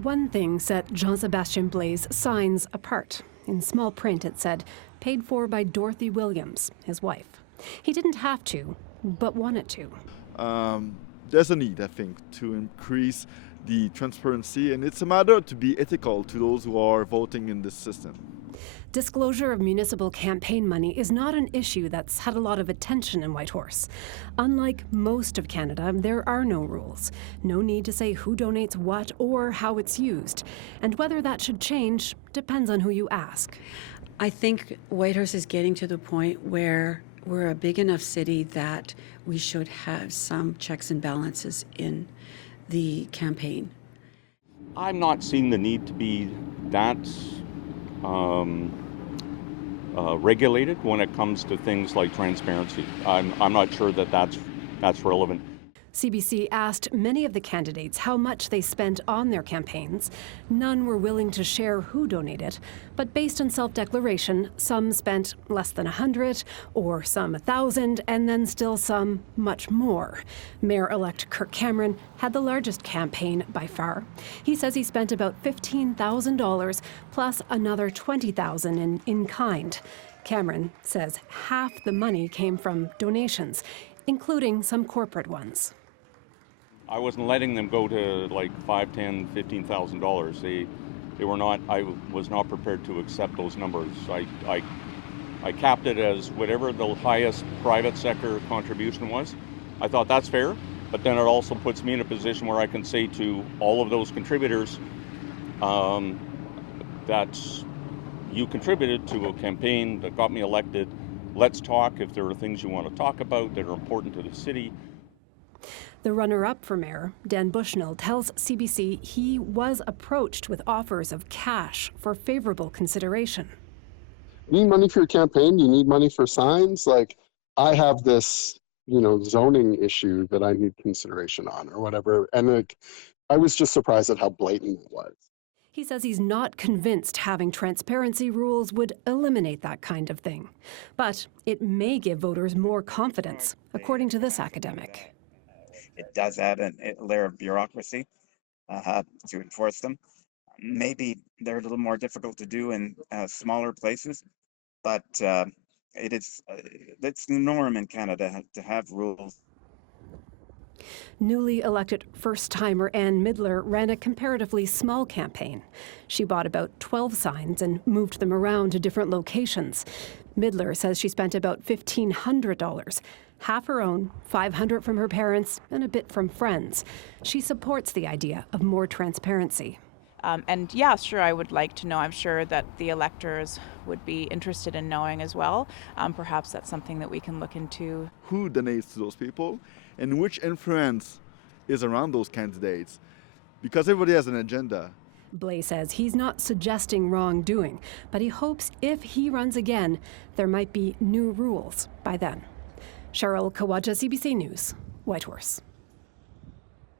One thing set Jean-Sébastien Blais' signs apart. In small print it said, "Paid for by Dorothy Williams," his wife. He didn't have to, but wanted to. There's a need, I think, to increase the transparency, and it's a matter to be ethical to those who are voting in this system. Disclosure of municipal campaign money is not an issue that's had a lot of attention in Whitehorse. Unlike most of Canada, there are no rules. No need to say who donates what or how it's used. And whether that should change depends on who you ask. I think Whitehorse is getting to the point where we're a big enough city that we should have some checks and balances in the campaign. I'm not seeing the need to be that regulated when it comes to things like transparency. I'm not sure that that's relevant. CBC asked many of the candidates how much they spent on their campaigns. None were willing to share who donated, but based on self-declaration, some spent less than $100, or some $1,000, and then still some much more. Mayor-elect Kirk Cameron had the largest campaign by far. He says he spent about $15,000 plus another $20,000 in kind. Cameron says half the money came from donations, including some corporate ones. I wasn't letting them go to like $5,000, $10,000, $15,000. They were not. I was not prepared to accept those numbers. I capped it as whatever the highest private sector contribution was. I thought that's fair, but then it also puts me in a position where I can say to all of those contributors that you contributed to a campaign that got me elected. Let's talk if there are things you want to talk about that are important to the city. The runner-up for mayor, Dan Bushnell, tells CBC he was approached with offers of cash for favorable consideration. You need money for your campaign? You need money for signs? Like, I have this, zoning issue that I need consideration on or whatever. And I was just surprised at how blatant it was. He says he's not convinced having transparency rules would eliminate that kind of thing. But it may give voters more confidence, according to this academic. It does add a layer of bureaucracy to enforce them. Maybe they're a little more difficult to do in smaller places, but it's the norm in Canada to have rules. Newly elected first-timer Ann Midler ran a comparatively small campaign. She bought about 12 signs and moved them around to different locations. Midler says she spent about $1,500, half her own, $500 from her parents, and a bit from friends. She supports the idea of more transparency. And yeah, sure, I would like to know. I'm sure that the electors would be interested in knowing as well. Perhaps that's something that we can look into. Who donates to those people and which influence is around those candidates? Because everybody has an agenda. Blais says he's not suggesting wrongdoing, but he hopes if he runs again, there might be new rules by then. Cheryl Kawaja, CBC News, Whitehorse.